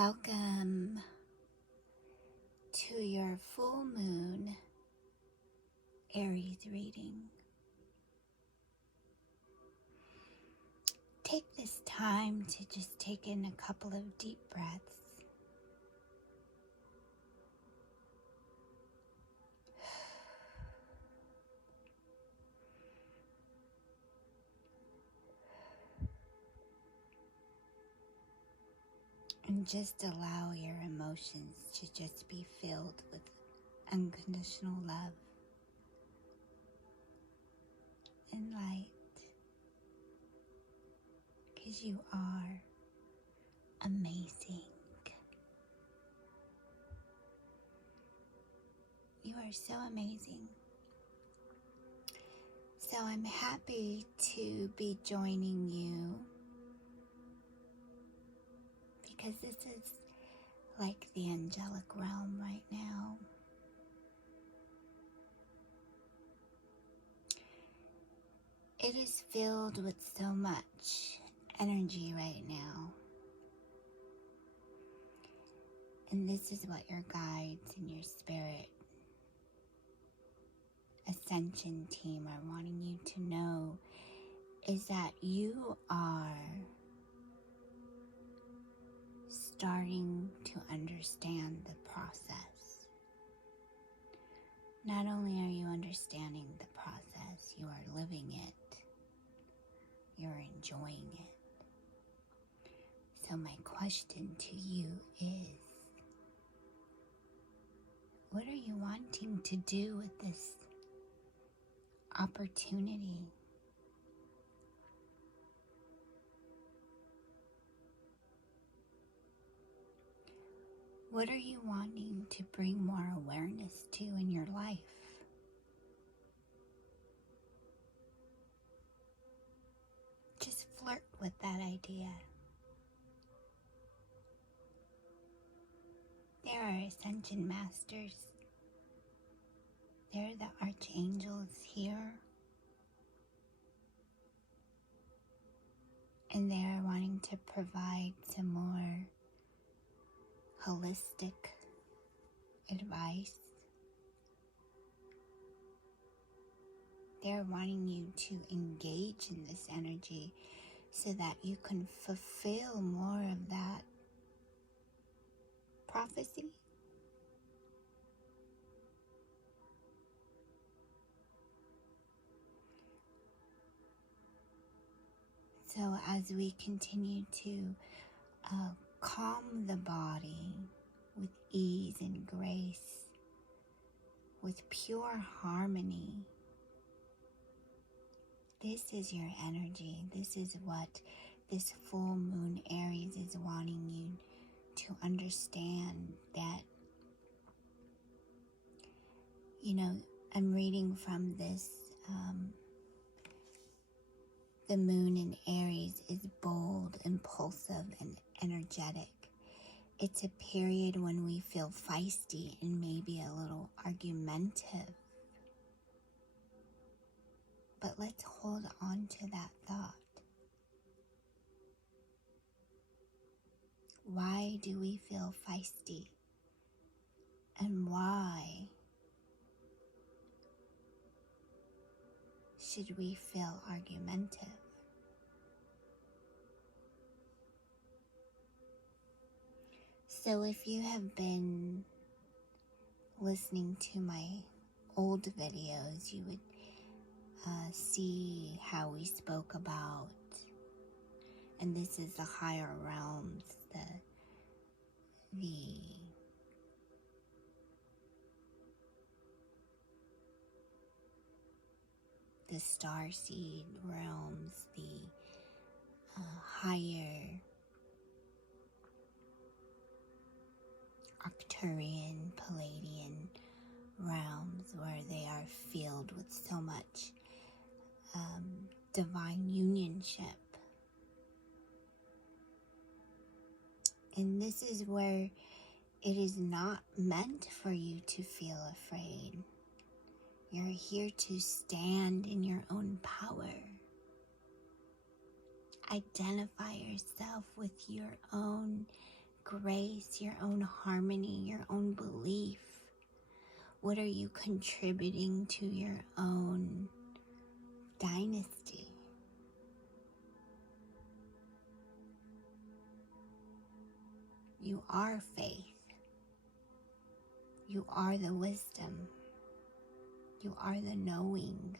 Welcome to your full moon Aries reading. Take this time to just take in a couple of deep breaths. And just allow your emotions to just be filled with unconditional love and light. Because you are amazing. You are so amazing. So I'm happy to be joining you, because this is like the angelic realm right now. It is filled with so much energy right now. And this is what your guides and your spirit Ascension team are wanting you to know, is that you are starting to understand the process. Not only are you understanding the process, you are living it. You're enjoying it. So my question to you is, what are you wanting to do with this opportunity? What are you wanting to bring more awareness to in your life? Just flirt with that idea. There are Ascension Masters. There are the Archangels here. And they are wanting to provide some more holistic advice. They're wanting you to engage in this energy so that you can fulfill more of that prophecy. So as we continue to calm the body with ease and grace, with pure harmony, this is your energy. This is what this full moon Aries is wanting you to understand, that, I'm reading from this, the moon in Aries is bold, impulsive, and energetic. It's a period when we feel feisty and maybe a little argumentative. But let's hold on to that thought. Why do we feel feisty? And why should we feel argumentative? So if you have been listening to my old videos, you would see how we spoke about, and this is the higher realms, the starseed realms, the higher Arcturian, Palladian realms, where they are filled with so much divine unionship. And this is where it is not meant for you to feel afraid. You're here to stand in your own power. Identify yourself with your own grace, your own harmony, your own belief? What are you contributing to your own dynasty? You are faith. You are the wisdom. You are the knowing.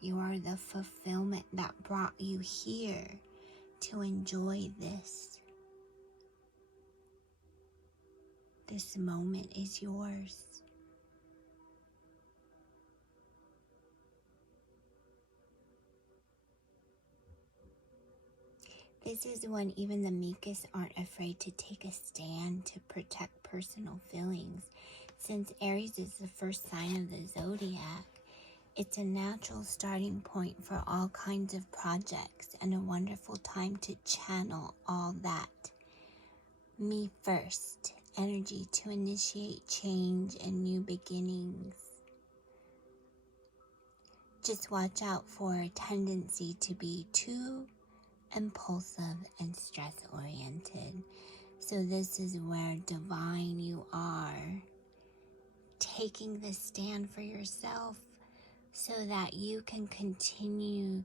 You are the fulfillment that brought you here to enjoy this. This moment is yours. This is when even the meekest aren't afraid to take a stand to protect personal feelings. Since Aries is the first sign of the zodiac, it's a natural starting point for all kinds of projects and a wonderful time to channel all that me first energy to initiate change and new beginnings. Just watch out for a tendency to be too impulsive and stress-oriented. So this is where divine you are taking the stand for yourself so that you can continue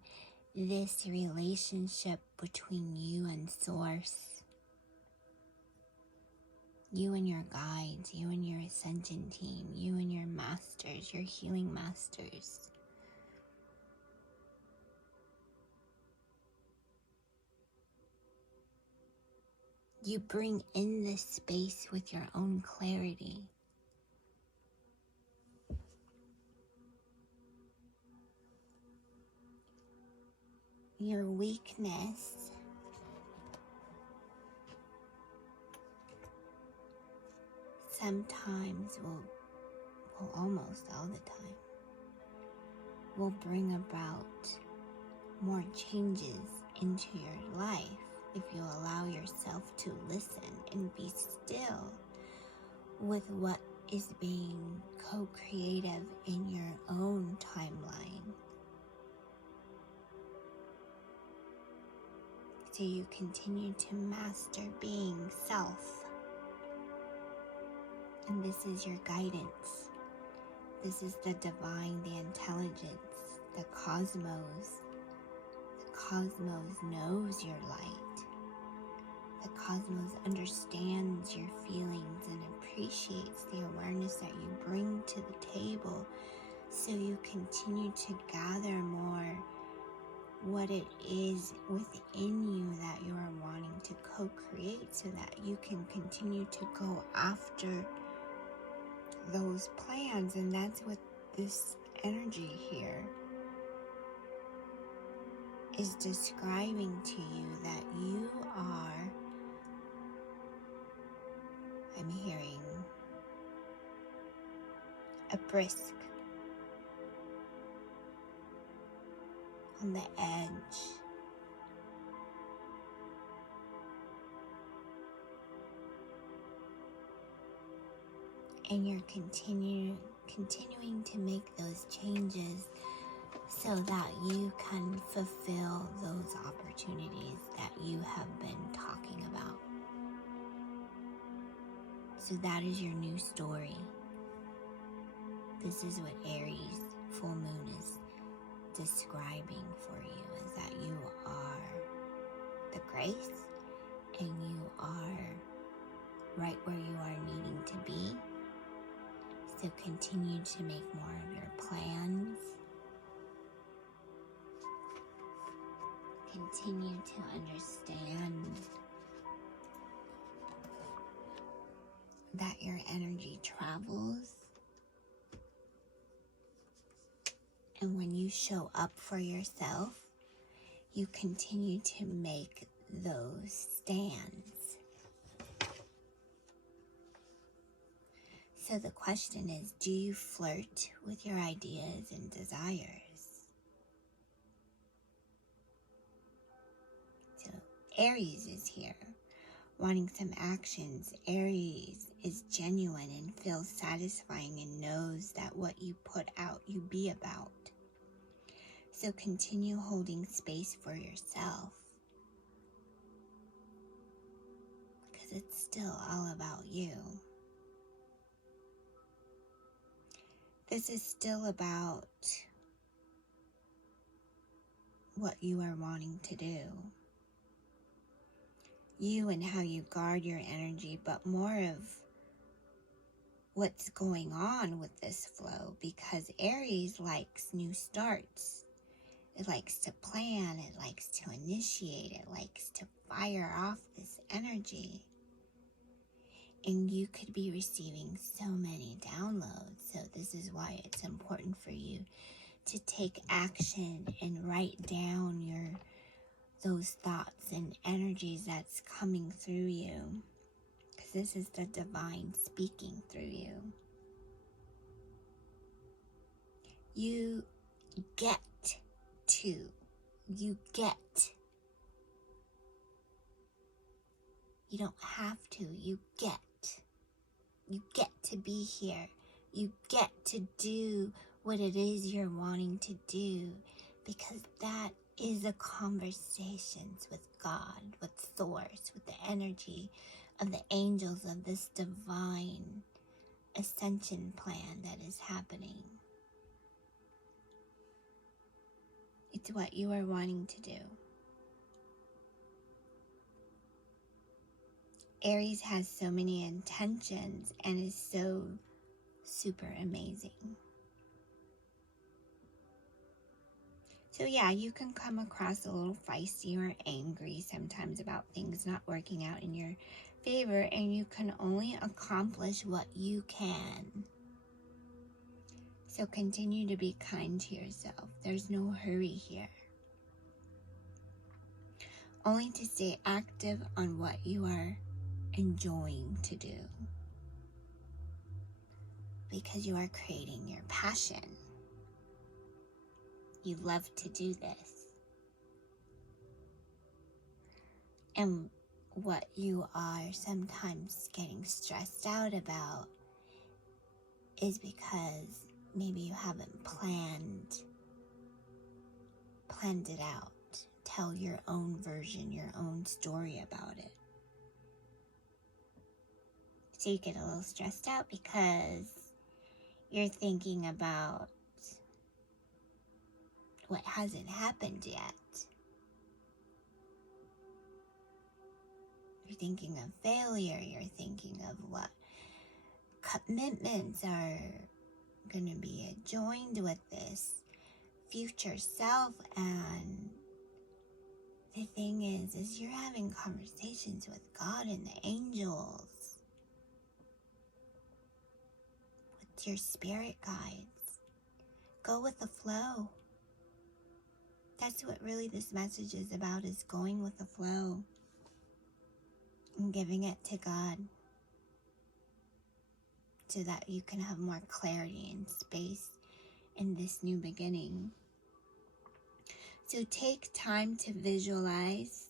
this relationship between you and Source, you and your guides, you and your Ascension team, you and your masters, your healing masters. You bring in this space with your own clarity. Your weakness sometimes will almost all the time, will bring about more changes into your life if you allow yourself to listen and be still with what is being co-creative in your own timeline. So you continue to master being self. And this is your guidance. This is the divine, the intelligence, the cosmos. The cosmos knows your light. The cosmos understands your feelings and appreciates the awareness that you bring to the table. So you continue to gather more what it is within you that you are wanting to co-create so that you can continue to go after those plans. And that's what this energy here is describing to you, that you are, I'm hearing, a brisk, on the edge, and you're continuing to make those changes so that you can fulfill those opportunities that you have been talking about. So that is your new story. This is what Aries full moon is describing for you, is that you are the grace and you are right where you are needing to be. So continue to make more of your plans. Continue to understand that your energy travels. And when you show up for yourself, you continue to make those stands. So the question is, do you flirt with your ideas and desires? So Aries is here, wanting some actions. Aries is genuine and feels satisfying and knows that what you put out, you be about. So continue holding space for yourself. it's still all about you. This is still about what you are wanting to do. You and how you guard your energy, but more of what's going on with this flow, because Aries likes new starts. It likes to plan, it likes to initiate, it likes to fire off this energy. And you could be receiving so many downloads. So this is why it's important for you to take action and write down those thoughts and energies that's coming through you. Because this is the divine speaking through you. You get to. You get. You don't have to. You get. You get to be here. You get to do what it is you're wanting to do, because that is a conversations with God, with Source, with the energy of the angels of this divine ascension plan that is happening. It's what you are wanting to do. Aries has so many intentions and is so super amazing. So yeah, you can come across a little feisty or angry sometimes about things not working out in your favor, and you can only accomplish what you can. So continue to be kind to yourself. There's no hurry here. Only to stay active on what you are enjoying to do, because you are creating your passion. You love to do this. And what you are sometimes getting stressed out about is because maybe you haven't planned it out. Tell your own version, your own story about it. So you get a little stressed out because you're thinking about what hasn't happened yet. You're thinking of failure. You're thinking of what commitments are going to be joined with this future self. And the thing is you're having conversations with God and the angels, with your spirit guides. Go with the flow. That's what really this message is about, is going with the flow and giving it to God, so that you can have more clarity and space in this new beginning. So take time to visualize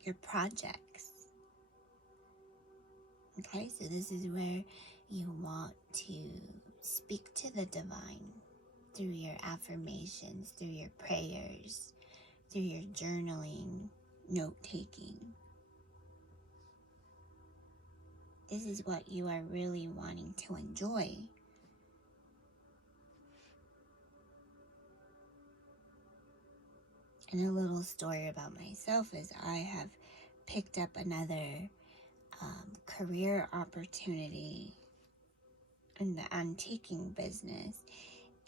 your projects. Okay, so this is where you want to speak to the divine through your affirmations, through your prayers, through your journaling, note-taking. This is what you are really wanting to enjoy. And a little story about myself is I have picked up another career opportunity in the antiquing business.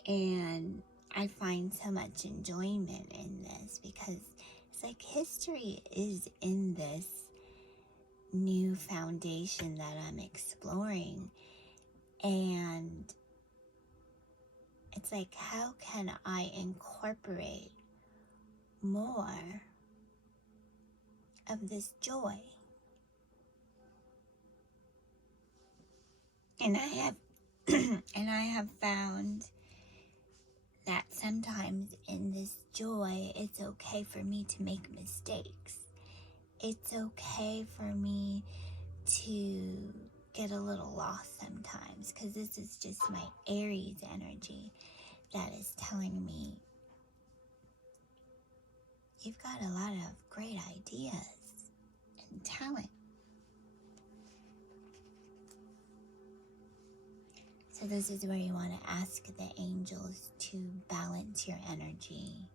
And I find so much enjoyment in this, because it's like history is in this new foundation that I'm exploring. And it's like, how can I incorporate more of this joy? And I have found that sometimes in this joy, it's okay for me to make mistakes. It's okay for me to get a little lost sometimes, because this is just my Aries energy that is telling me, you've got a lot of great ideas and talent. this is where you want to ask the angels to balance your energy,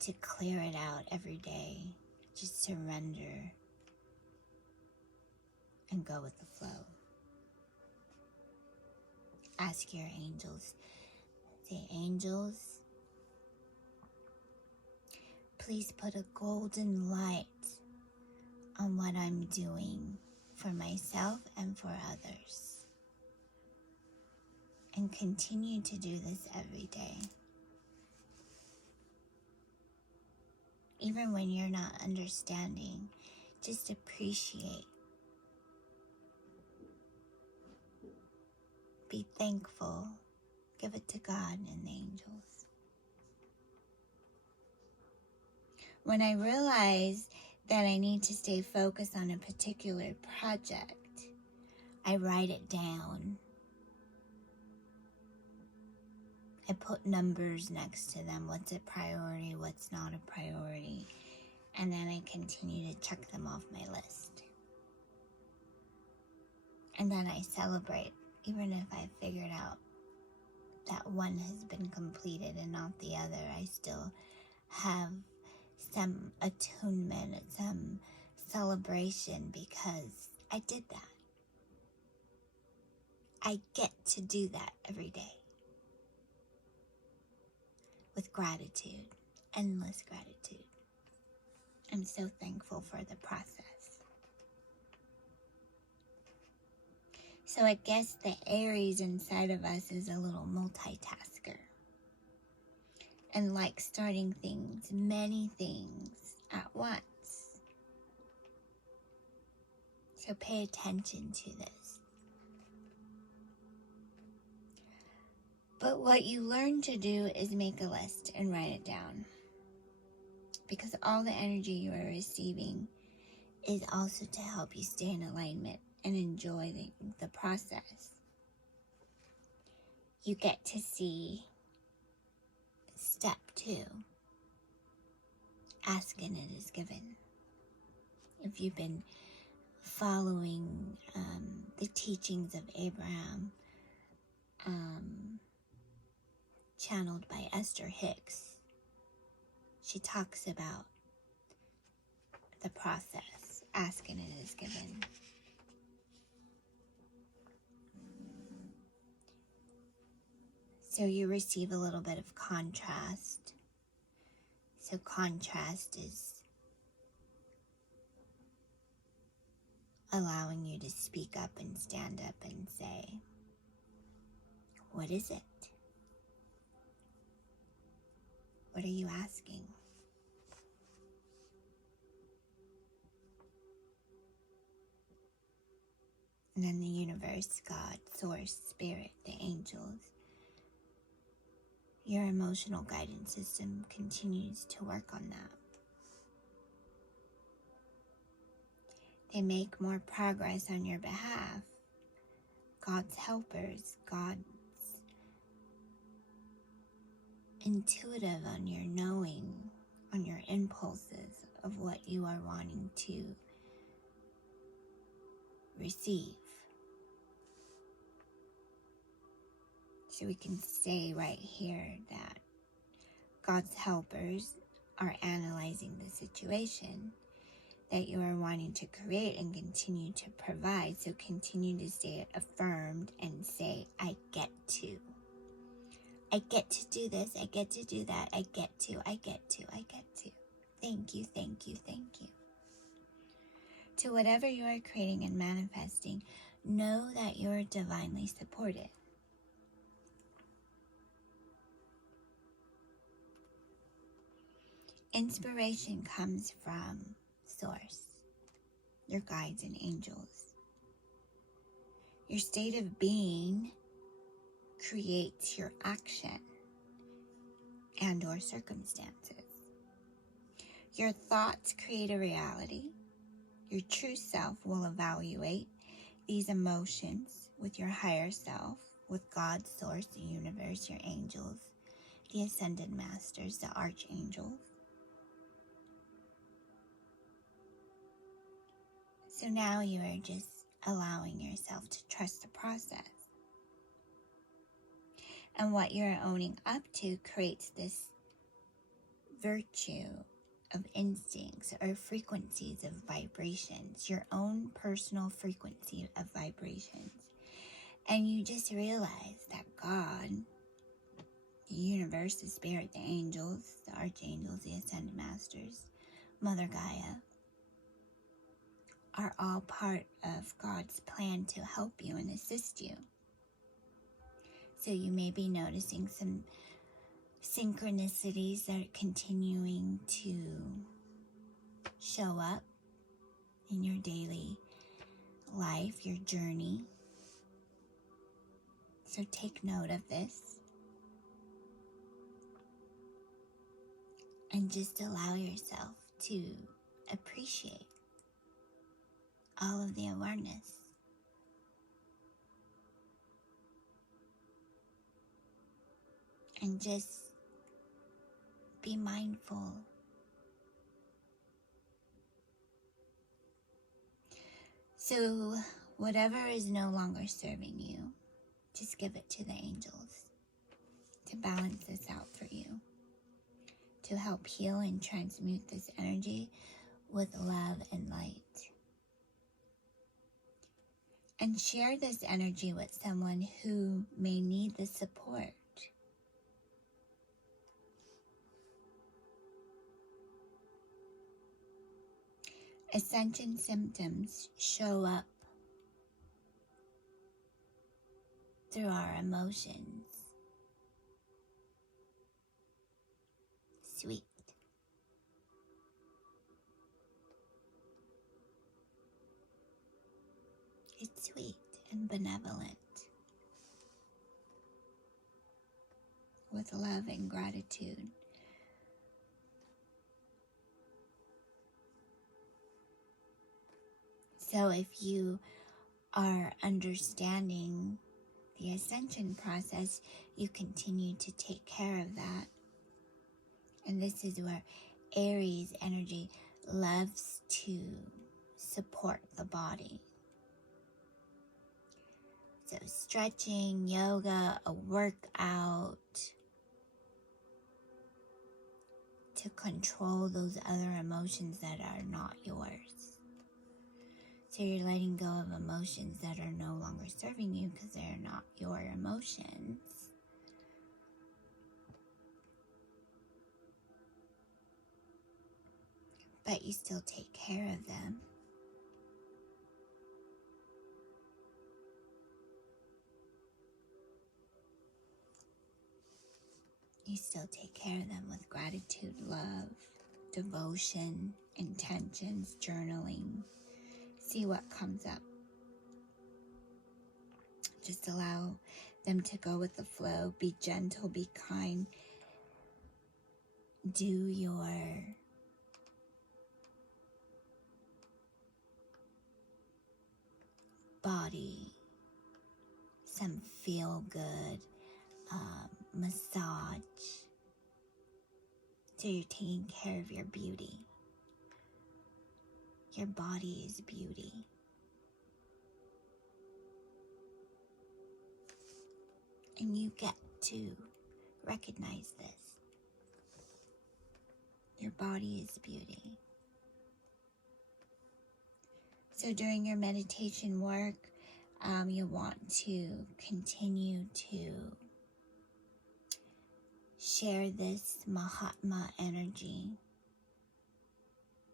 to clear it out every day. Just surrender and go with the flow. Ask your angels. Say, angels, please put a golden light on what I'm doing for myself and for others. And continue to do this every day. Even when you're not understanding, just appreciate. Be thankful. Give it to God and the angels. When I realize that I need to stay focused on a particular project, I write it down. I put numbers next to them. What's a priority? What's not a priority? And then I continue to check them off my list. And then I celebrate, even if I figured out that one has been completed and not the other. I still have some attunement, some celebration because I did that. I get to do that every day. With gratitude, endless gratitude. I'm so thankful for the process. So I guess the Aries inside of us is a little multitasker. And likes starting things, many things at once. So pay attention to this. But what you learn to do is make a list and write it down. Because all the energy you are receiving is also to help you stay in alignment and enjoy the process. You get to see step 2. Ask and it is given. If you've been following the teachings of Abraham, channeled by Esther Hicks, she talks about the process. Ask and it is given. So you receive a little bit of contrast. So contrast is allowing you to speak up and stand up and say, what is it? What are you asking? And then the universe, God, source, spirit, the angels, your emotional guidance system continues to work on that. They make more progress on your behalf. God's helpers, God's intuitive on your knowing, on your impulses of what you are wanting to receive. So we can say right here that God's helpers are analyzing the situation that you are wanting to create and continue to provide. So continue to stay affirmed and say, I get to. I get to do this. I get to do that. I get to. Thank you, thank you, thank you. To whatever you are creating and manifesting, know that you are divinely supported. Inspiration comes from Source, your guides and angels. Your state of being creates your action and or circumstances. Your thoughts create a reality. Your true self will evaluate these emotions with your higher self, with God, Source, the universe, your angels, the Ascendant Masters, the archangels. So now you are just allowing yourself to trust the process. And what you're owning up to creates this virtue of instincts or frequencies of vibrations, your own personal frequency of vibrations. And you just realize that God, the universe, the spirit, the angels, the archangels, the Ascendant Masters, Mother Gaia, are all part of God's plan to help you and assist you. So you may be noticing some synchronicities that are continuing to show up in your daily life, your journey. So take note of this and just allow yourself to appreciate all of the awareness. And just be mindful. So whatever is no longer serving you, just give it to the angels to balance this out for you, to help heal and transmute this energy with love and light. And share this energy with someone who may need the support. Ascension symptoms show up through our emotions. Sweet. It's sweet and benevolent, with love and gratitude. So if you are understanding the ascension process, you continue to take care of that. And this is where Aries energy loves to support the body. So stretching, yoga, a workout to control those other emotions that are not yours. So you're letting go of emotions that are no longer serving you because they're not your emotions. But you still take care of them. You still take care of them with gratitude, love, devotion, intentions, journaling. See what comes up. Just allow them to go with the flow. Be gentle, be kind. Do your body some feel good massage. So you're taking care of your beauty. Your body is beauty. And you get to recognize this. Your body is beauty. So during your meditation work, you want to continue to share this Mahatma energy,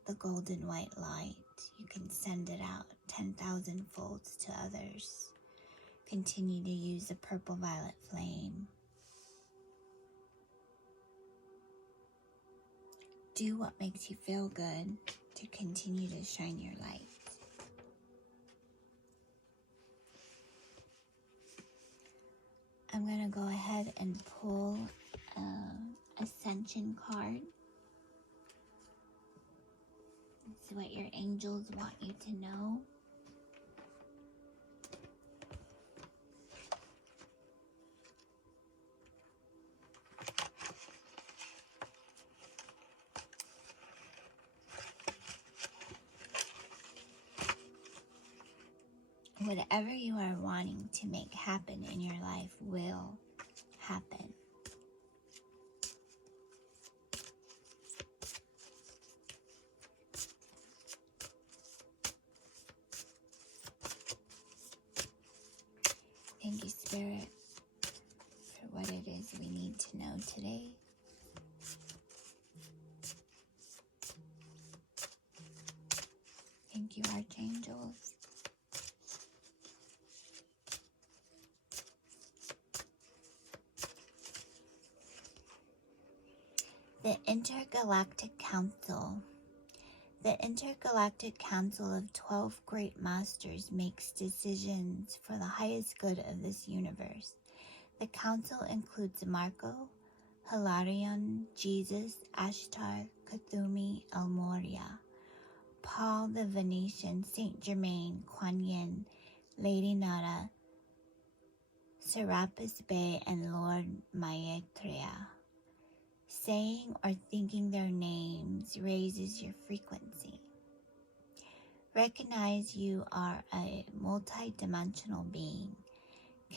the golden white light. You can send it out 10,000 folds to others. Continue to use the purple violet flame. Do what makes you feel good to continue to shine your light. I'm going to go ahead and pull an Ascension card. It's what your angels want you to know. Whatever you are wanting to make happen in your life will happen. Thank you, Spirit, for what it is we need to know today. Thank you, Archangels. The Intergalactic Council. The Intergalactic Council of 12 Great Masters makes decisions for the highest good of this universe. The council includes Marco, Hilarion, Jesus, Ashtar, Kuthumi, Elmoria, Paul the Venetian, Saint Germain, Kuan Yin, Lady Nada, Serapis Bey, and Lord Maitreya. Saying or thinking their names raises your frequency. Recognize you are a multi-dimensional being.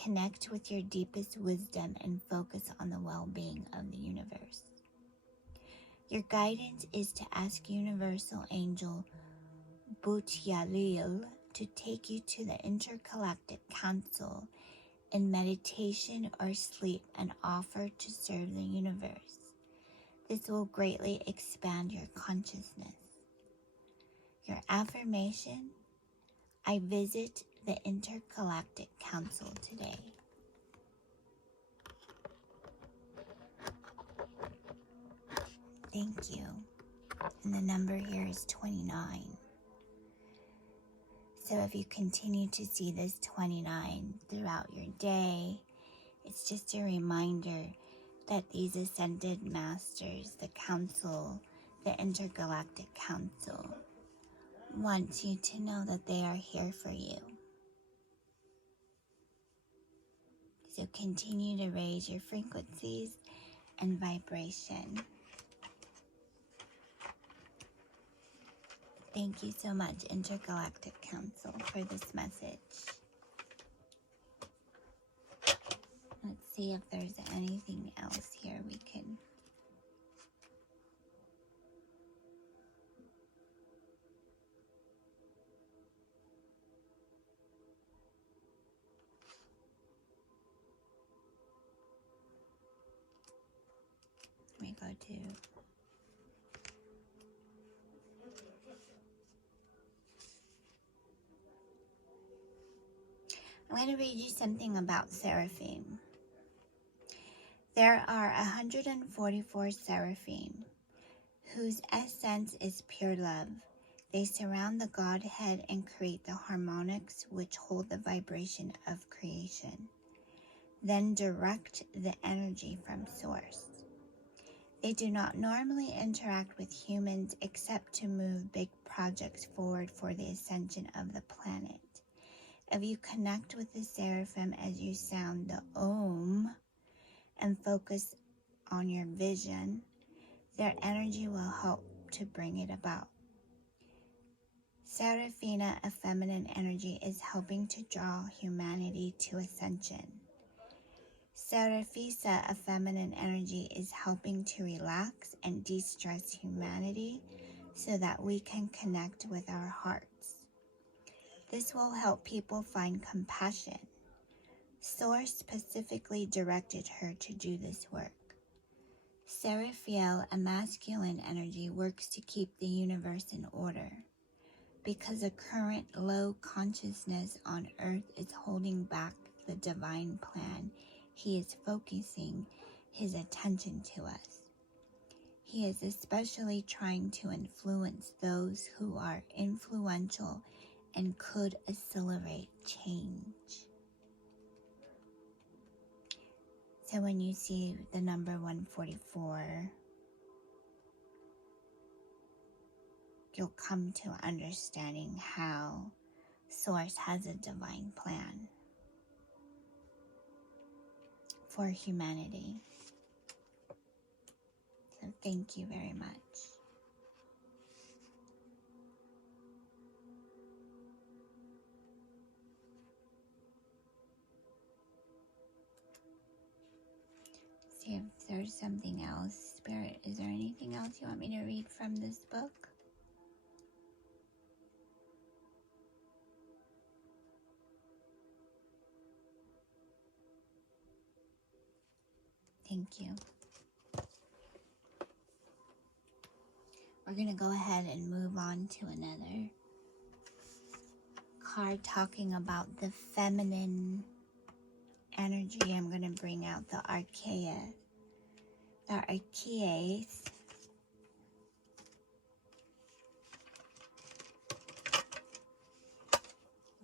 Connect with your deepest wisdom and focus on the well-being of the universe. Your guidance is to ask Universal Angel Butyalil to take you to the Intergalactic Council in meditation or sleep and offer to serve the universe. This will greatly expand your consciousness. Your affirmation: I visit the Intergalactic Council today. Thank you. And the number here is 29. So if you continue to see this 29 throughout your day, it's just a reminder that these Ascended Masters, the Council, the Intergalactic Council, wants you to know that they are here for you. So continue to raise your frequencies and vibration. Thank you so much, Intergalactic Council, for this message. Let's see if there's anything else here we can. Let me go to. I'm going to read you something about Seraphim. There are 144 Seraphim, whose essence is pure love. They surround the Godhead and create the harmonics which hold the vibration of creation, then direct the energy from source. They do not normally interact with humans except to move big projects forward for the ascension of the planet. If you connect with the Seraphim as you sound the Om and focus on your vision, their energy will help to bring it about. Seraphina, a feminine energy, is helping to draw humanity to ascension. Seraphisa, a feminine energy, is helping to relax and de-stress humanity so that we can connect with our hearts. This will help people find compassion. Source specifically directed her to do this work. Seraphiel, a masculine energy, works to keep the universe in order. Because the current low consciousness on earth is holding back the divine plan, he is focusing his attention to us. He is especially trying to influence those who are influential and could accelerate change. So when you see the number 144, you'll come to understanding how Source has a divine plan for humanity. So thank you very much. there's something else. Spirit, is there anything else you want me to read from this book? Thank you. We're going to go ahead and move on to another card talking about the feminine energy. I'm going to bring out the Archaea. The Archaeas.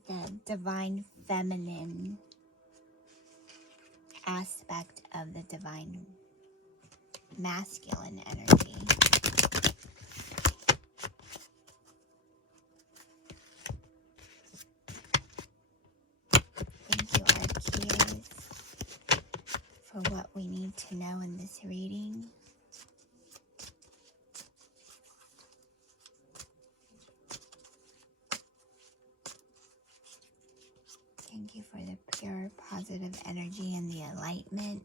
The divine feminine aspect of the divine masculine energy. Thank you, Archaeas, for what we need to know in this reading. Thank you for the pure, positive energy and the enlightenment.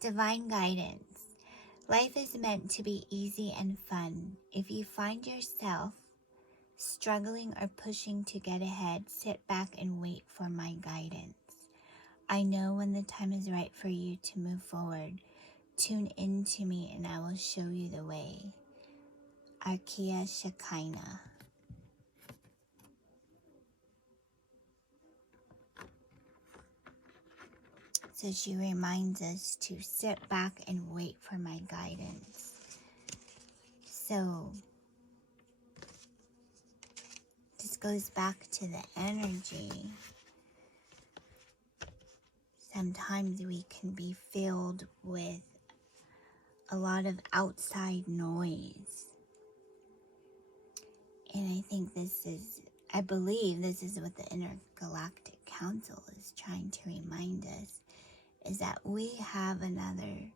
Divine guidance. Life is meant to be easy and fun. If you find yourself struggling or pushing to get ahead, sit back and wait for my guidance. I know when the time is right for you to move forward. Tune in to me and I will show you the way. Archaea Shekinah. So she reminds us to sit back and wait for my guidance. So this goes back to the energy. Sometimes we can be filled with a lot of outside noise. And I believe this is what the Intergalactic Council is trying to remind us, is that we have another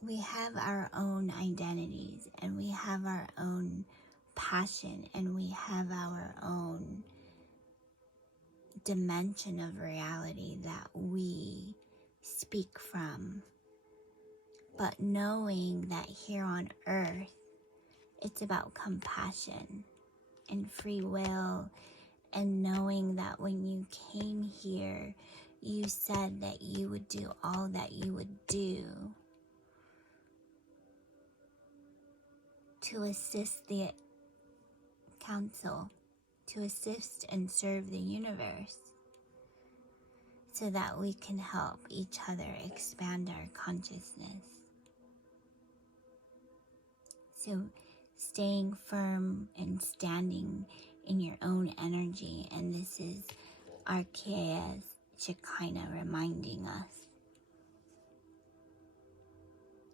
we have our own identities, and we have our own passion, and we have our own dimension of reality that we speak from. But knowing that here on earth, it's about compassion and free will, and knowing that when you came here, you said that you would do all that you would do to assist the council, to assist and serve the universe, so that we can help each other expand our consciousness. So staying firm and standing in your own energy, and this is Archaea Shekinah reminding us.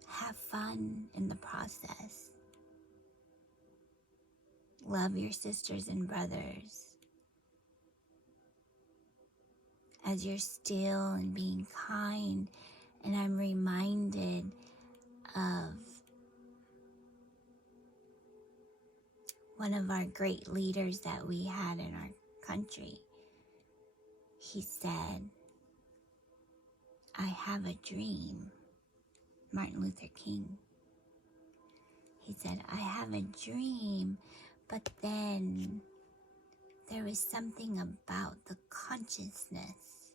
Have fun in the process. Love your sisters and brothers as you're still and being kind. And I'm reminded of one of our great leaders that we had in our country. He said, I have a dream. Martin Luther King. He said, I have a dream, but then there was something about the consciousness.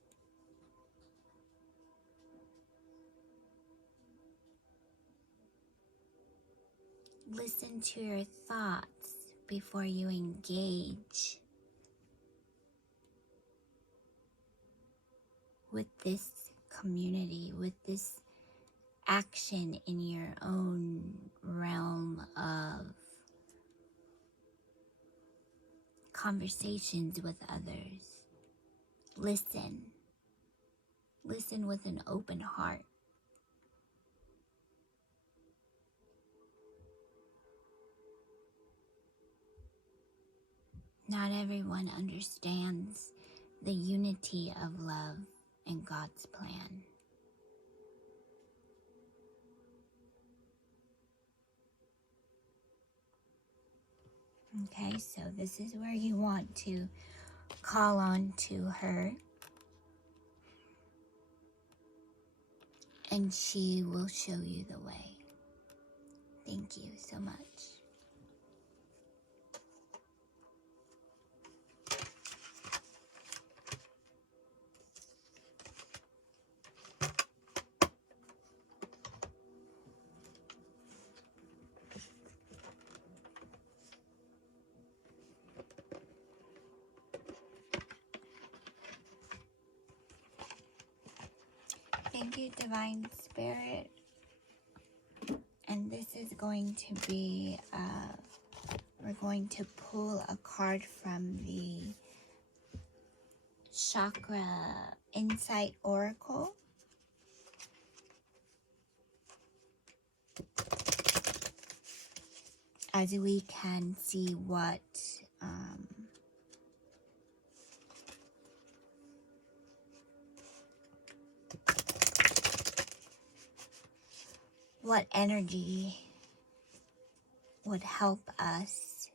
Listen to your thoughts before you engage with this community, with this action in your own realm of conversations with others. Listen with an open heart. Not everyone understands the unity of love and God's plan. Okay, so this is where you want to call on to her, and she will show you the way. Thank you so much. Thank you, Divine Spirit. And this is going to be, we're going to pull a card from the Chakra Insight Oracle. As we can see what energy would help us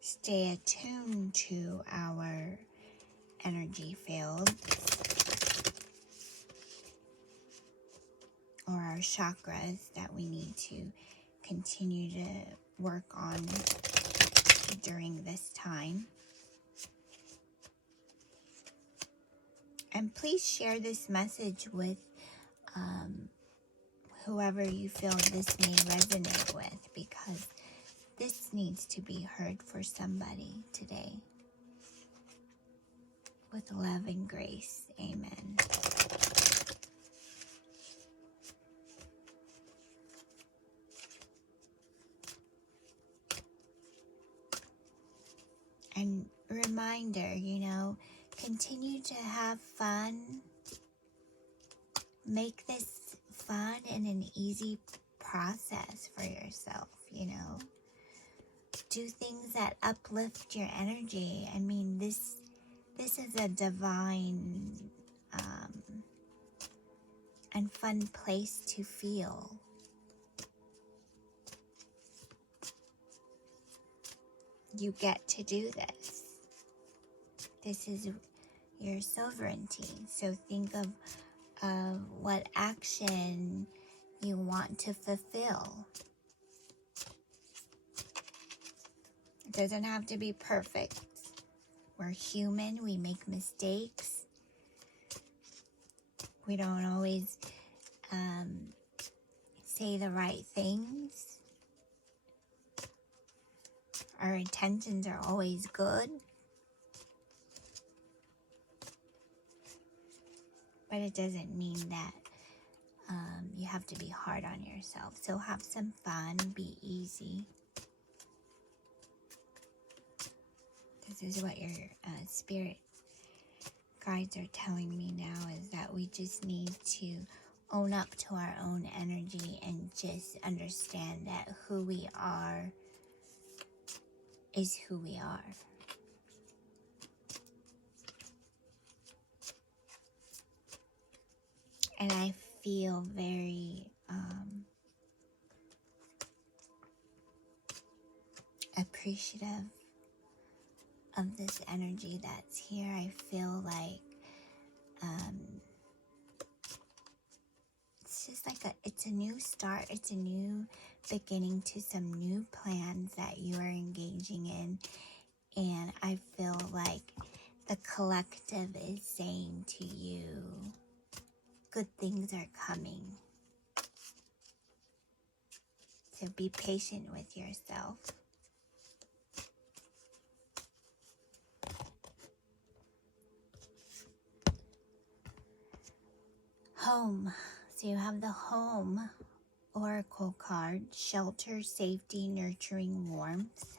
stay attuned to our energy field or our chakras that we need to continue to work on during this time. And please share this message with whoever you feel this may resonate with, because this needs to be heard for somebody today. With love and grace, amen. And reminder, continue to have fun. Make this fun and an easy process for yourself, Do things that uplift your energy. I mean, this is a divine and fun place to feel. You get to do this. This is your sovereignty. So think of what action you want to fulfill. It doesn't have to be perfect. We're human. We make mistakes. We don't always say the right things. Our intentions are always good. But it doesn't mean that you have to be hard on yourself. So have some fun, be easy. This is what your spirit guides are telling me now, is that we just need to own up to our own energy and just understand that who we are is who we are. And I feel very appreciative of this energy that's here. I feel like it's just like it's a new start. It's a new beginning to some new plans that you are engaging in. And I feel like the collective is saying to you, good things are coming. So be patient with yourself. Home. So you have the Home Oracle card. Shelter, safety, nurturing, warmth.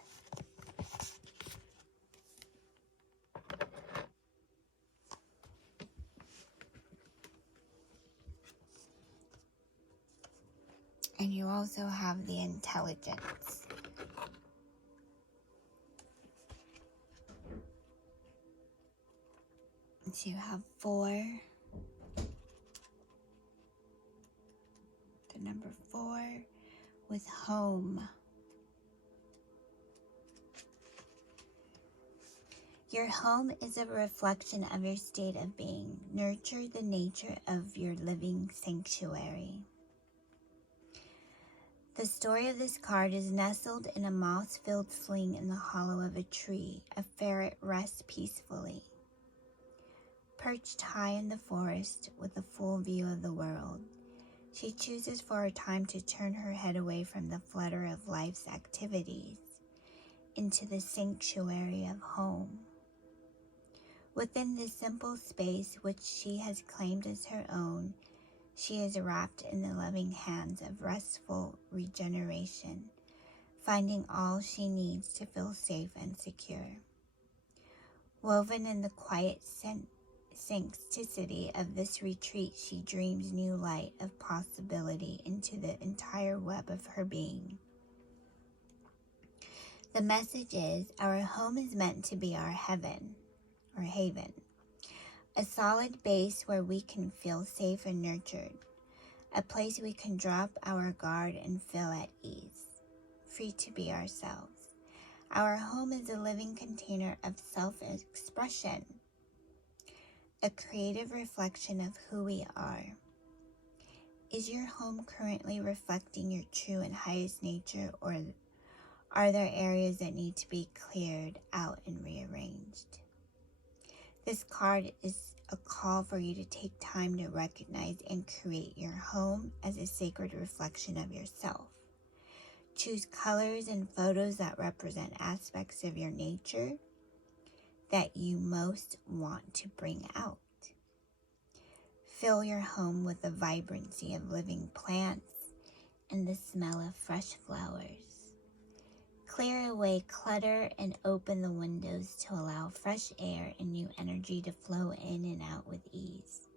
And you also have the Intelligence. to have 4. The number 4 with home. Your home is a reflection of your state of being. Nurture the nature of your living sanctuary. The story of this card is nestled in a moss-filled sling in the hollow of a tree. A ferret rests peacefully, perched high in the forest with a full view of the world. She chooses for a time to turn her head away from the flutter of life's activities into the sanctuary of home. Within this simple space, which she has claimed as her own, she is wrapped in the loving hands of restful regeneration, finding all she needs to feel safe and secure. Woven in the quiet sanctity of this retreat, she dreams new light of possibility into the entire web of her being. The message is, our home is meant to be our heaven, or haven, a solid base where we can feel safe and nurtured, a place we can drop our guard and feel at ease, free to be ourselves. Our home is a living container of self-expression, a creative reflection of who we are. Is your home currently reflecting your true and highest nature, or are there areas that need to be cleared out and rearranged? This card is a call for you to take time to recognize and create your home as a sacred reflection of yourself. Choose colors and photos that represent aspects of your nature that you most want to bring out. Fill your home with the vibrancy of living plants and the smell of fresh flowers. Clear away clutter and open the windows to allow fresh air and new energy to flow in and out with ease.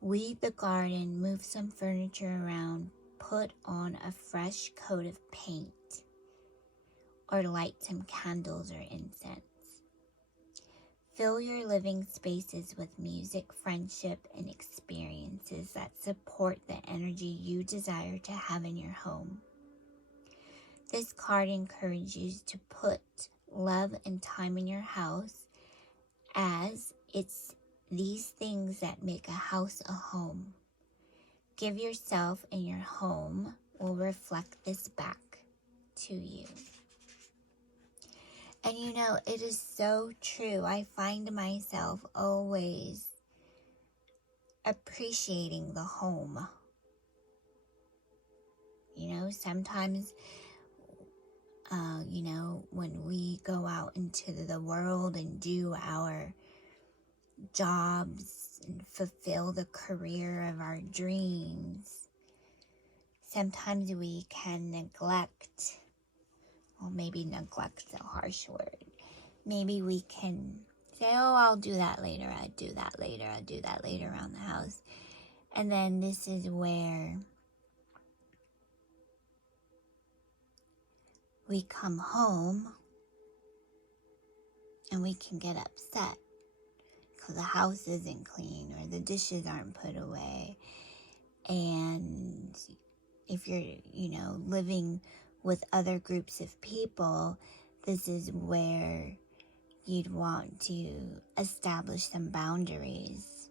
Weed the garden, move some furniture around, put on a fresh coat of paint, or light some candles or incense. Fill your living spaces with music, friendship, and experiences that support the energy you desire to have in your home. This card encourages you to put love and time in your house, as it's these things that make a house a home. Give yourself, and your home will reflect this back to you. And you know, it is so true. I find myself always appreciating the home. You know, sometimes when we go out into the world and do our jobs and fulfill the career of our dreams, sometimes we can neglect, well, maybe neglect's a harsh word. Maybe we can say, oh, I'll do that later, I'll do that later around the house. And then this is where we come home and we can get upset because the house isn't clean or the dishes aren't put away. And if you're, living with other groups of people, this is where you'd want to establish some boundaries.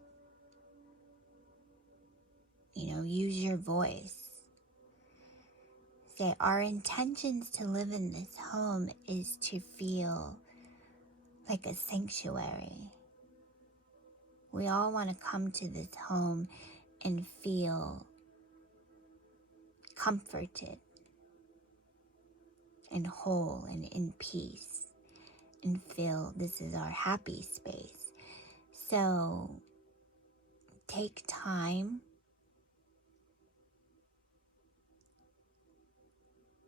Use your voice. Say, our intentions to live in this home is to feel like a sanctuary. We all want to come to this home and feel comforted and whole and in peace, and feel this is our happy space. So take time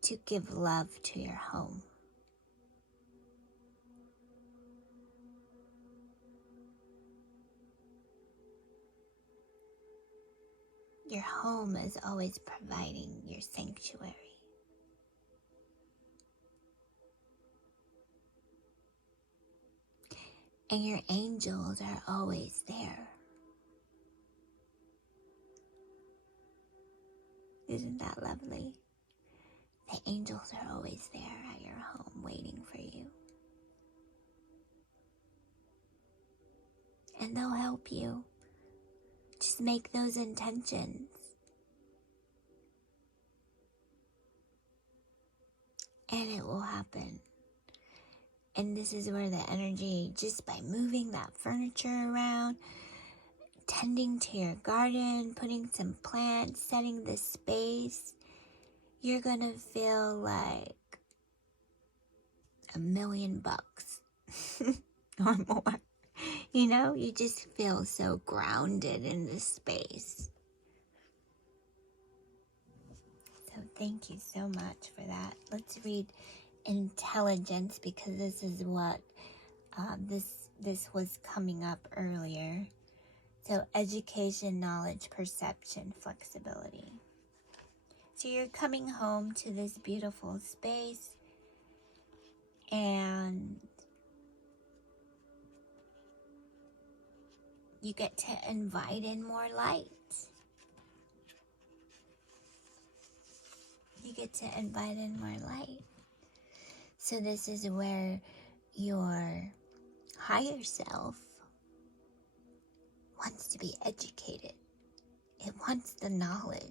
to give love to your home. Your home is always providing your sanctuary. And your angels are always there. Isn't that lovely? The angels are always there at your home waiting for you. And they'll help you. Just make those intentions. And it will happen. And this is where the energy, just by moving that furniture around, tending to your garden, putting some plants, setting the space, you're gonna feel like $1 million or more. You know, you just feel so grounded in this space. So thank you so much for that. Let's read intelligence, because this is what this was coming up earlier. So education, knowledge, perception, flexibility. So you're coming home to this beautiful space, and you get to invite in more light. You get to invite in more light. So this is where your higher self wants to be educated. It wants the knowledge.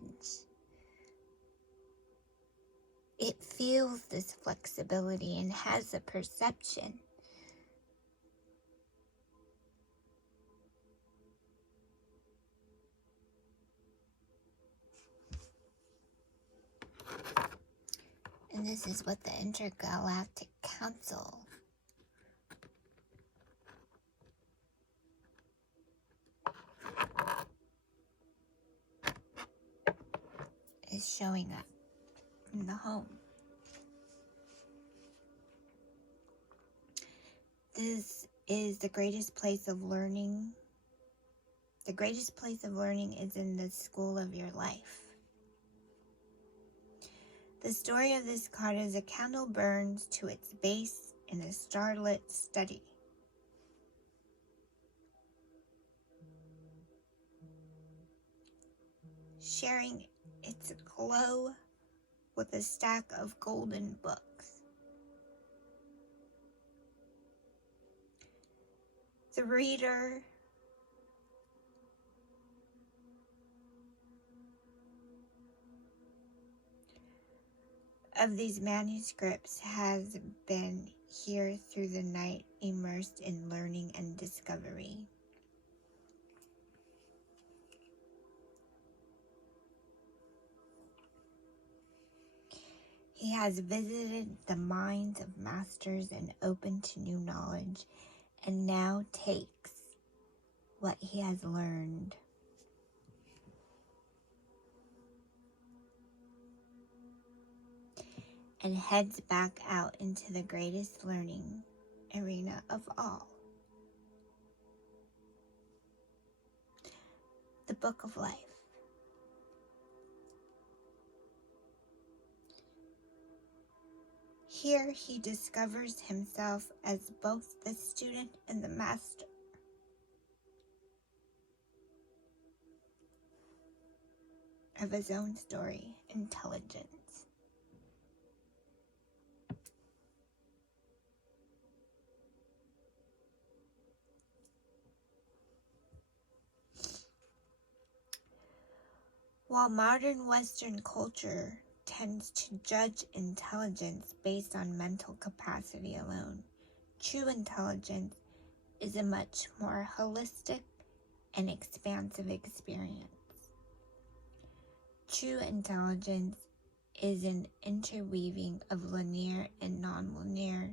It feels this flexibility and has a perception. And this is what the Intergalactic Council is showing up in the home. This is the greatest place of learning. The greatest place of learning is in the school of your life. The story of this card is a candle burns to its base in a starlit study. Sharing its glow with a stack of golden books. The reader of these manuscripts has been here through the night, immersed in learning and discovery. He has visited the minds of masters and opened to new knowledge, and now takes what he has learned and heads back out into the greatest learning arena of all. The Book of Life. Here he discovers himself as both the student and the master. Of his own story, intelligence. While modern Western culture tends to judge intelligence based on mental capacity alone, true intelligence is a much more holistic and expansive experience. True intelligence is an interweaving of linear and nonlinear,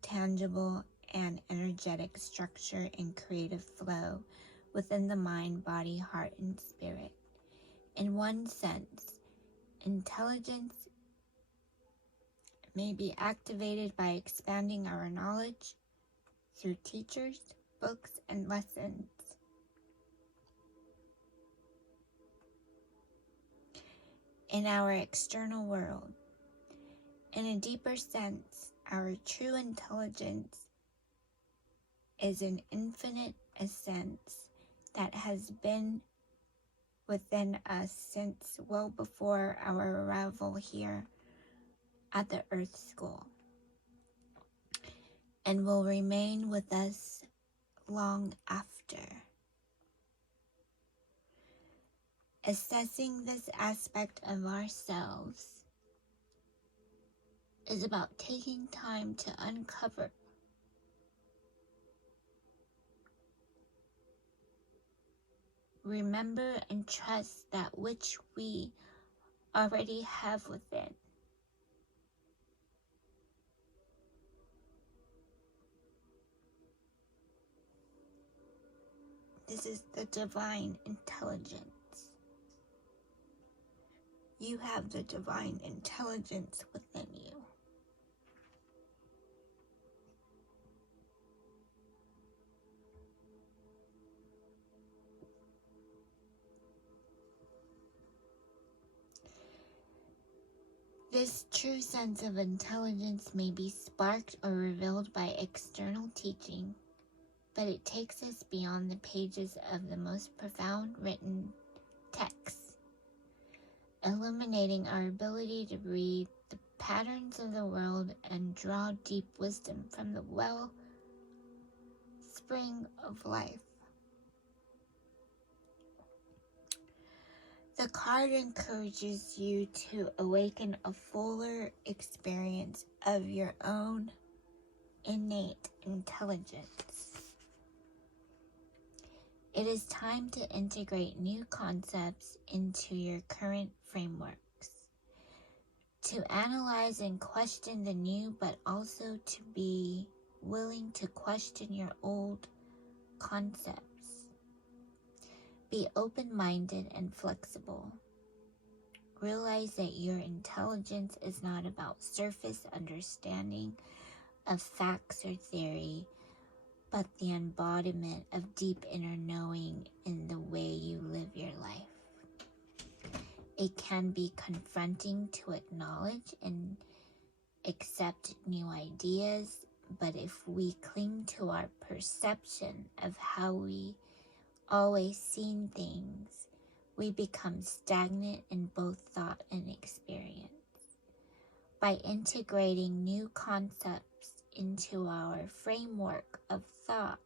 tangible and energetic structure and creative flow within the mind, body, heart, and spirit. In one sense, intelligence may be activated by expanding our knowledge through teachers, books, and lessons. In our external world. In a deeper sense, our true intelligence is an infinite essence that has been within us since well before our arrival here at the Earth School, and will remain with us long after. Assessing this aspect of ourselves is about taking time to uncover remember and trust that which we already have within. This is the divine intelligence. You have the divine intelligence within you. This true sense of intelligence may be sparked or revealed by external teaching, but it takes us beyond the pages of the most profound written texts, illuminating our ability to read the patterns of the world and draw deep wisdom from the wellspring of life. The card encourages you to awaken a fuller experience of your own innate intelligence. It is time to integrate new concepts into your current frameworks, to analyze and question the new, but also to be willing to question your old concepts. Be open-minded and flexible. Realize that your intelligence is not about surface understanding of facts or theory, but the embodiment of deep inner knowing in the way you live your life. It can be confronting to acknowledge and accept new ideas, but if we cling to our perception of how we always seen things, we become stagnant in both thought and experience. By integrating new concepts into our framework of thought,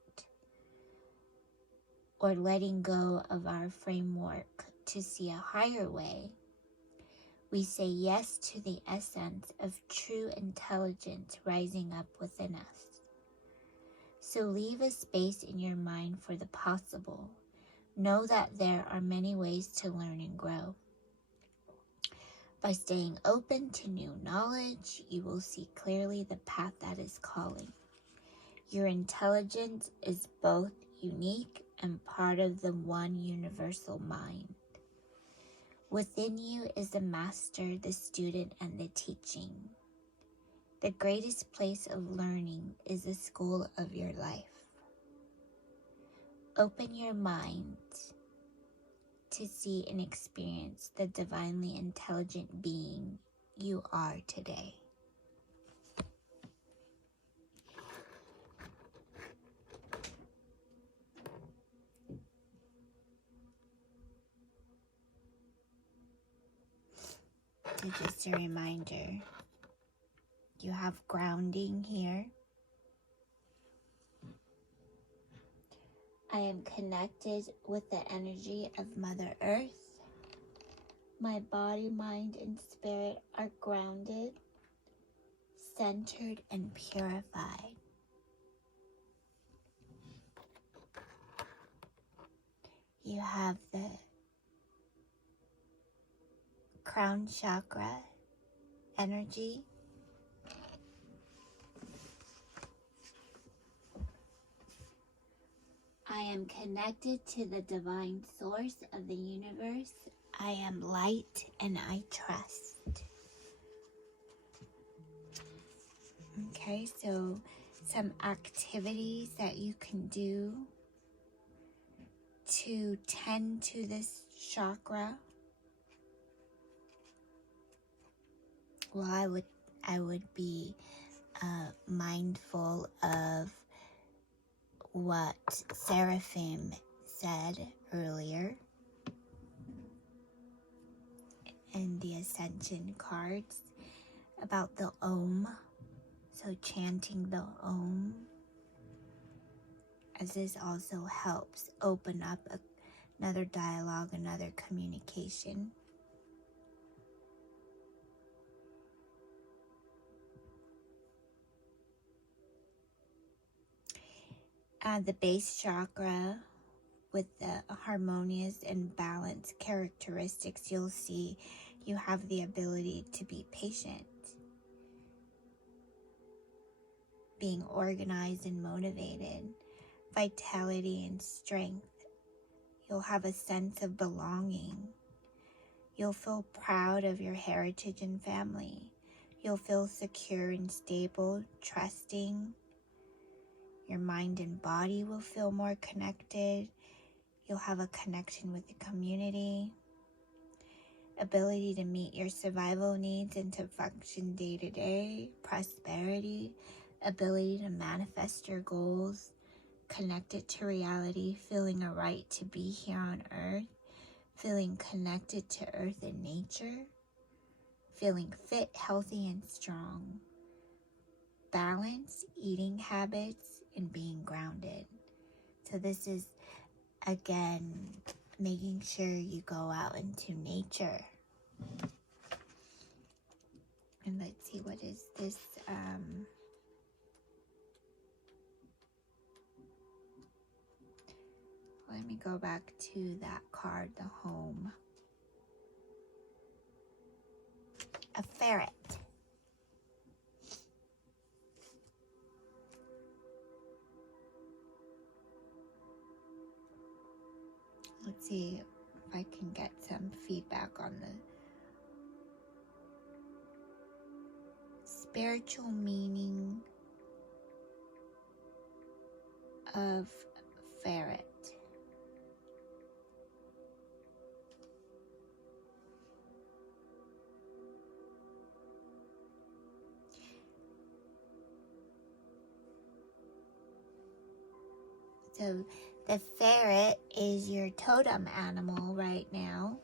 or letting go of our framework to see a higher way, we say yes to the essence of true intelligence rising up within us. So leave a space in your mind for the possible. Know that there are many ways to learn and grow. By staying open to new knowledge, you will see clearly the path that is calling. Your intelligence is both unique and part of the one universal mind. Within you is the master, the student, and the teaching. The greatest place of learning is the school of your life. Open your mind to see and experience the divinely intelligent being you are today. So just a reminder, you have grounding here. I am connected with the energy of Mother Earth. My body, mind, and spirit are grounded, centered, and purified. You have the crown chakra energy. I am connected to the divine source of the universe. I am light and I trust. Okay, so some activities that you can do to tend to this chakra. Well, I would be mindful of what Seraphim said earlier in the Ascension cards about the Om. So chanting the Om, as this also helps open up another dialogue, another communication. The base chakra, with the harmonious and balanced characteristics, you'll see you have the ability to be patient, being organized and motivated, vitality and strength. You'll have a sense of belonging. You'll feel proud of your heritage and family. You'll feel secure and stable, trusting. Your mind and body will feel more connected. You'll have a connection with the community. Ability to meet your survival needs and to function day to day. Prosperity. Ability to manifest your goals. Connected to reality. Feeling a right to be here on earth. Feeling connected to earth and nature. Feeling fit, healthy, and strong. Balance, eating habits, and being grounded. So this is, again, making sure you go out into nature. And let's see, what is this? Let me go back to that card, the home. A ferret. Let's see if I can get some feedback on the spiritual meaning of ferret. So the ferret is your totem animal right now.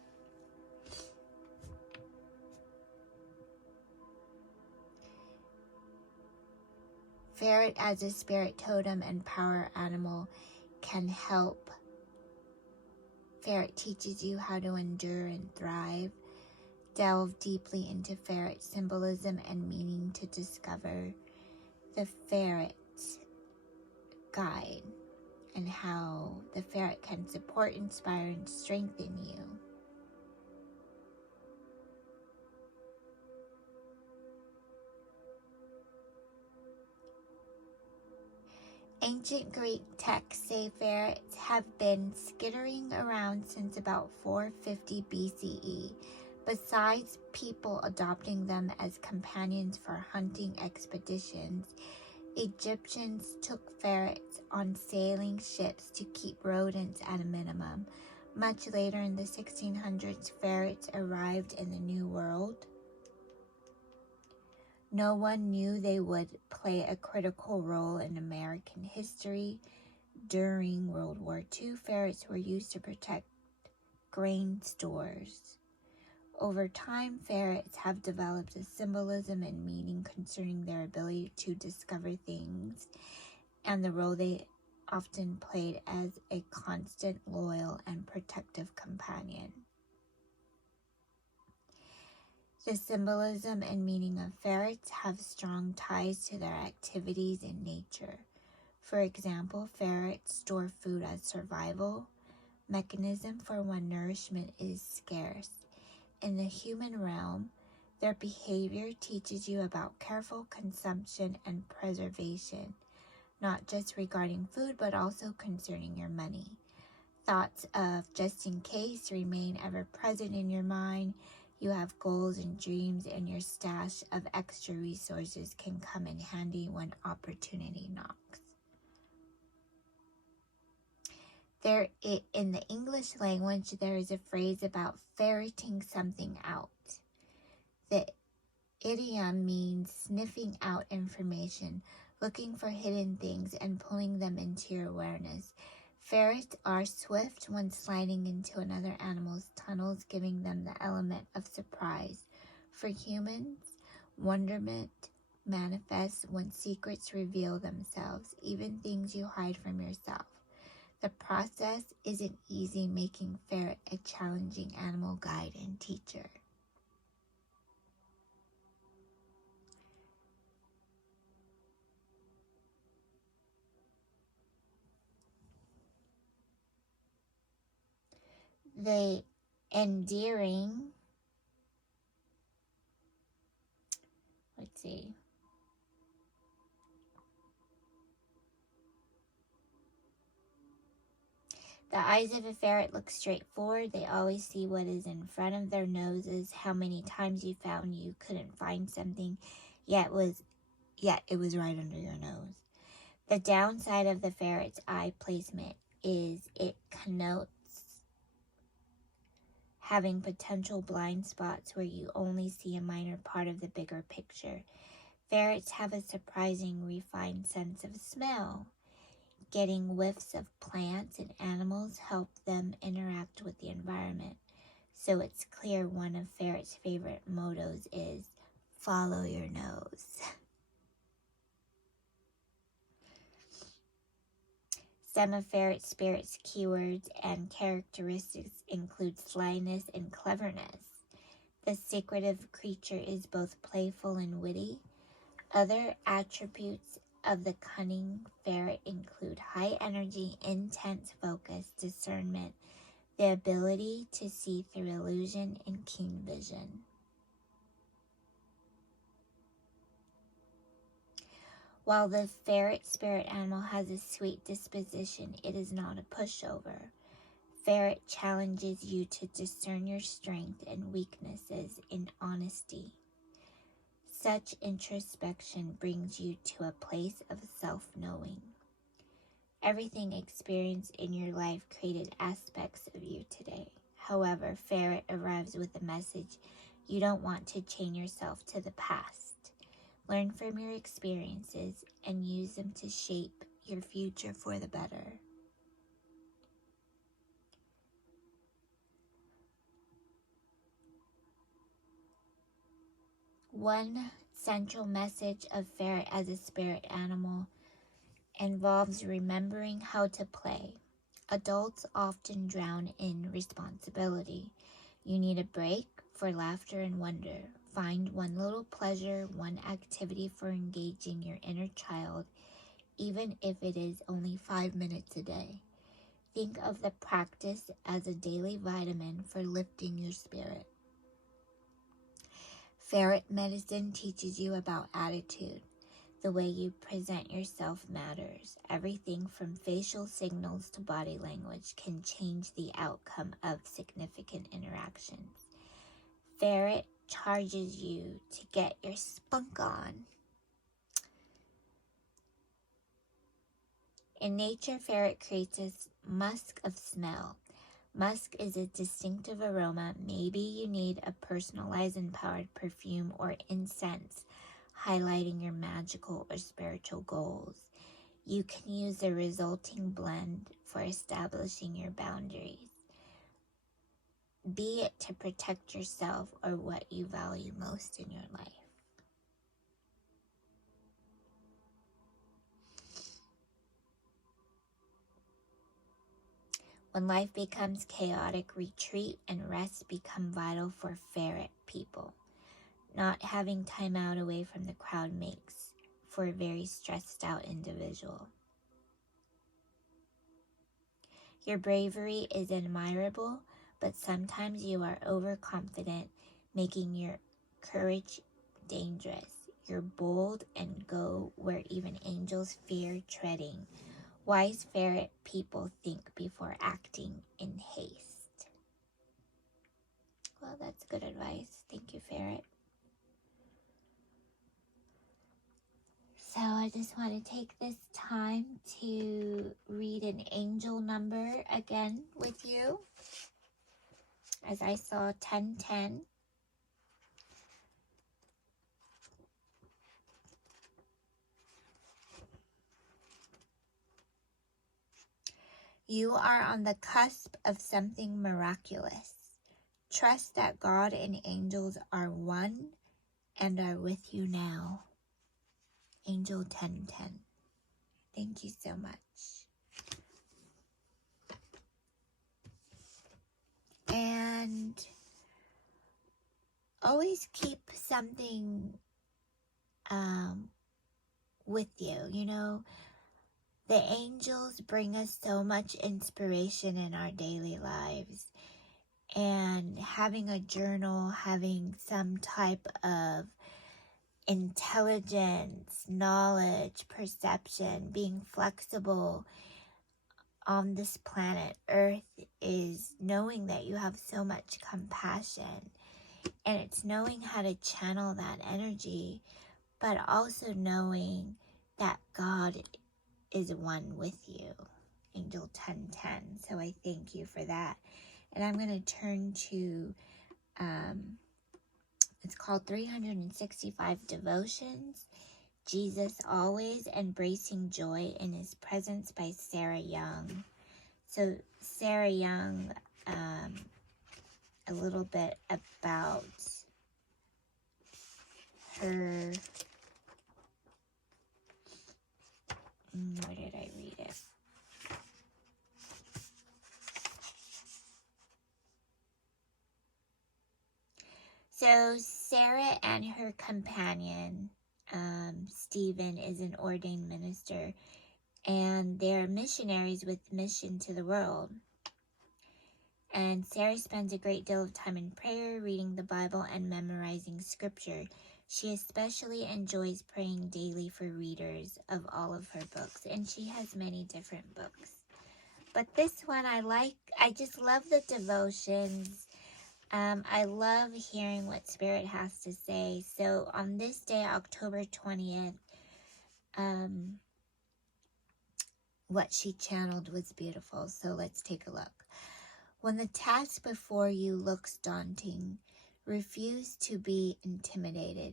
Ferret as a spirit totem and power animal can help. Ferret teaches you how to endure and thrive. Delve deeply into ferret symbolism and meaning to discover the ferret guide and how the ferret can support, inspire, and strengthen you. Ancient Greek texts say ferrets have been skittering around since about 450 BCE, besides people adopting them as companions for hunting expeditions. Egyptians took ferrets on sailing ships to keep rodents at a minimum. Much later in the 1600s, ferrets arrived in the New World. No one knew they would play a critical role in American history. During World War II, ferrets were used to protect grain stores. Over time, ferrets have developed a symbolism and meaning concerning their ability to discover things and the role they often played as a constant, loyal, and protective companion. The symbolism and meaning of ferrets have strong ties to their activities in nature. For example, ferrets store food as survival mechanism for when nourishment is scarce. In the human realm, their behavior teaches you about careful consumption and preservation, not just regarding food, but also concerning your money. Thoughts of just in case remain ever present in your mind. You have goals and dreams, and your stash of extra resources can come in handy when opportunity knocks. In the English language, there is a phrase about ferreting something out. The idiom means sniffing out information, looking for hidden things and pulling them into your awareness. Ferrets are swift when sliding into another animal's tunnels, giving them the element of surprise. For humans, wonderment manifests when secrets reveal themselves, even things you hide from yourself. The process isn't easy, making Ferret a challenging animal guide and teacher. The endearing, let's see, the eyes of a ferret look straight forward. They always see what is in front of their noses. How many times you found you couldn't find something, yet it was right under your nose. The downside of the ferret's eye placement is it connotes having potential blind spots where you only see a minor part of the bigger picture. Ferrets have a surprising, refined sense of smell. Getting whiffs of plants and animals help them interact with the environment. So it's clear one of Ferret's favorite mottos is, follow your nose. Some of Ferret Spirit's keywords and characteristics include slyness and cleverness. The secretive creature is both playful and witty. Other attributes of the cunning ferret include high energy, intense focus, discernment, the ability to see through illusion, and keen vision. While the ferret spirit animal has a sweet disposition, it is not a pushover. Ferret challenges you to discern your strengths and weaknesses in honesty. Such introspection brings you to a place of self-knowing. Everything experienced in your life created aspects of you today. However, Ferret arrives with a message: you don't want to chain yourself to the past. Learn from your experiences and use them to shape your future for the better. One central message of Ferret as a spirit animal involves remembering how to play. Adults often drown in responsibility. You need a break for laughter and wonder. Find one little pleasure, one activity for engaging your inner child, even if it is only 5 minutes a day. Think of the practice as a daily vitamin for lifting your spirit. Ferret medicine teaches you about attitude. The way you present yourself matters. Everything from facial signals to body language can change the outcome of significant interactions. Ferret charges you to get your spunk on. In nature, Ferret creates a musk of smell. Musk is a distinctive aroma. Maybe you need a personalized empowered perfume or incense highlighting your magical or spiritual goals. You can use the resulting blend for establishing your boundaries, be it to protect yourself or what you value most in your life. When life becomes chaotic, retreat and rest become vital for Ferret people. Not having time out away from the crowd makes for a very stressed out individual. Your bravery is admirable, but sometimes you are overconfident, making your courage dangerous. You're bold and go where even angels fear treading. Wise Ferret people think before acting in haste. Well, that's good advice. Thank you, Ferret. So I just want to take this time to read an angel number again with you. As I saw 1010. You are on the cusp of something miraculous. Trust that God and angels are one and are with you now. Angel 1010. Thank you so much. And always keep something with you. You know, the angels bring us so much inspiration in our daily lives. And having a journal, having some type of intelligence, knowledge, perception, being flexible on this planet Earth is knowing that you have so much compassion, and it's knowing how to channel that energy, but also knowing that God is one with you. Angel 1010. So I thank you for that. And I'm going to turn to, it's called 365 Devotions. Jesus Always Embracing Joy in His Presence by Sarah Young. So Sarah Young, a little bit about her, where did I read it? So Sarah and her companion, Stephen, is an ordained minister, and they're missionaries with mission to the world. And Sarah spends a great deal of time in prayer, reading the Bible, and memorizing scripture. She especially enjoys praying daily for readers of all of her books, and she has many different books. But this one I just love the devotions. I love hearing what Spirit has to say. So on this day, October 20th, what she channeled was beautiful. So let's take a look. When the task before you looks daunting, refuse to be intimidated.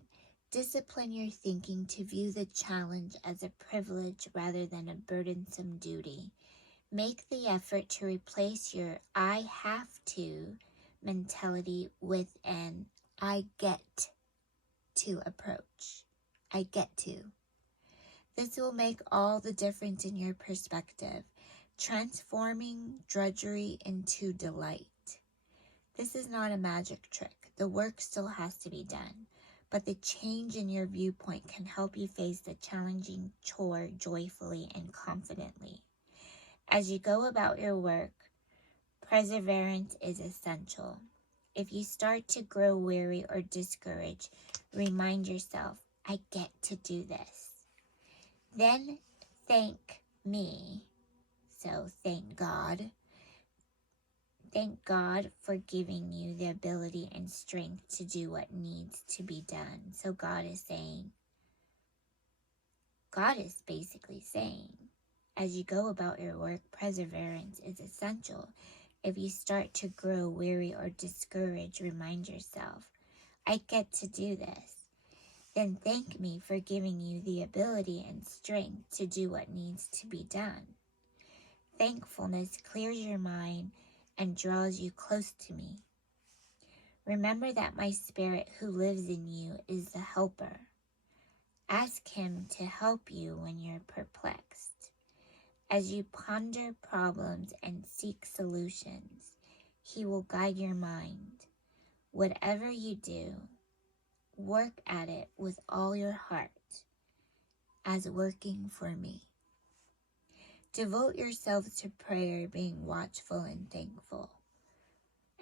Discipline your thinking to view the challenge as a privilege rather than a burdensome duty. Make the effort to replace your I have to mentality with an I get to approach. I get to. This will make all the difference in your perspective, transforming drudgery into delight. This is not a magic trick. The work still has to be done, but the change in your viewpoint can help you face the challenging chore joyfully and confidently. As you go about your work, perseverance is essential. If you start to grow weary or discouraged, remind yourself, I get to do this. Then thank me. So thank God. Thank God for giving you the ability and strength to do what needs to be done. So God is basically saying, as you go about your work, perseverance is essential. If you start to grow weary or discouraged, remind yourself, I get to do this. Then thank me for giving you the ability and strength to do what needs to be done. Thankfulness clears your mind and draws you close to me. Remember that my Spirit who lives in you is the helper. Ask him to help you when you're perplexed. As you ponder problems and seek solutions, he will guide your mind. Whatever you do, work at it with all your heart, as working for me. Devote yourselves to prayer, being watchful and thankful.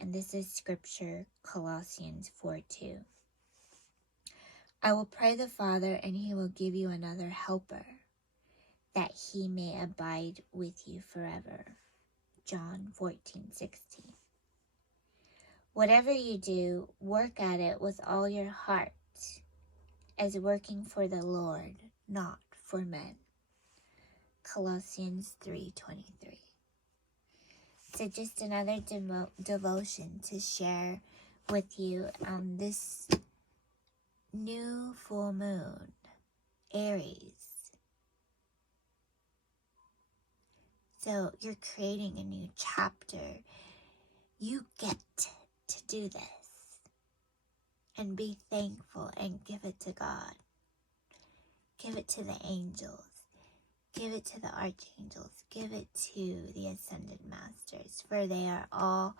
And this is scripture, Colossians 4:2. I will pray the Father, and he will give you another helper, that he may abide with you forever. John 14:16. Whatever you do, work at it with all your heart, as working for the Lord, not for men. Colossians 3:23. So just another devotion to share with you on this new full moon, Aries. So you're creating a new chapter. You get to do this. And be thankful and give it to God. Give it to the angels. Give it to the archangels. Give it to the Ascendant Masters. For they are all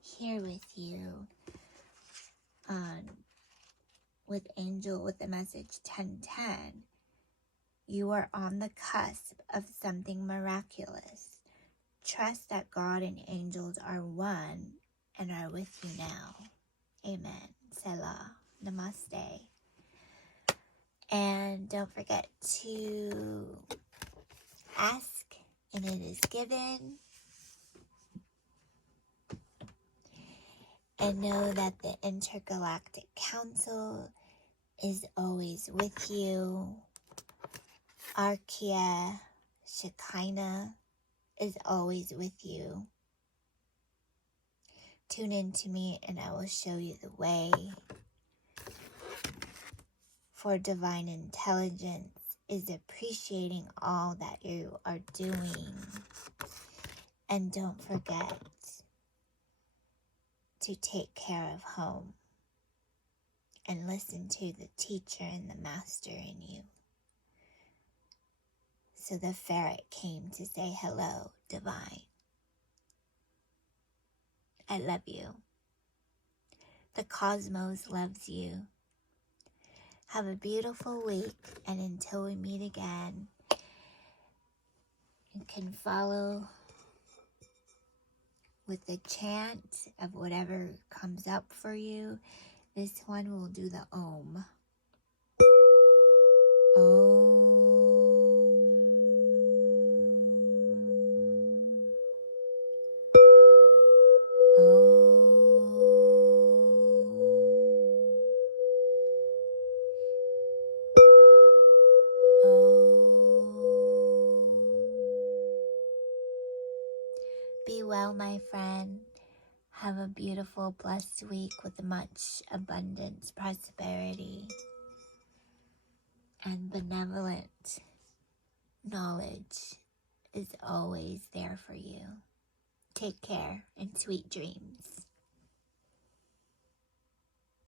here with you. With the message 1010. You are on the cusp of something miraculous. Trust that God and angels are one and are with you now. Amen. Selah. Namaste. And don't forget to ask and it is given. And know that the Intergalactic Council is always with you. Archaea, Shekinah is always with you. Tune in to me and I will show you the way. For divine intelligence is appreciating all that you are doing. And don't forget to take care of home and listen to the teacher and the master in you. So the ferret came to say hello, divine. I love you. The cosmos loves you. Have a beautiful week, and until we meet again, you can follow with the chant of whatever comes up for you. This one will do the Om. Om. Be well, my friend. Have a beautiful, blessed week with much abundance, prosperity, and benevolent knowledge is always there for you. Take care and sweet dreams.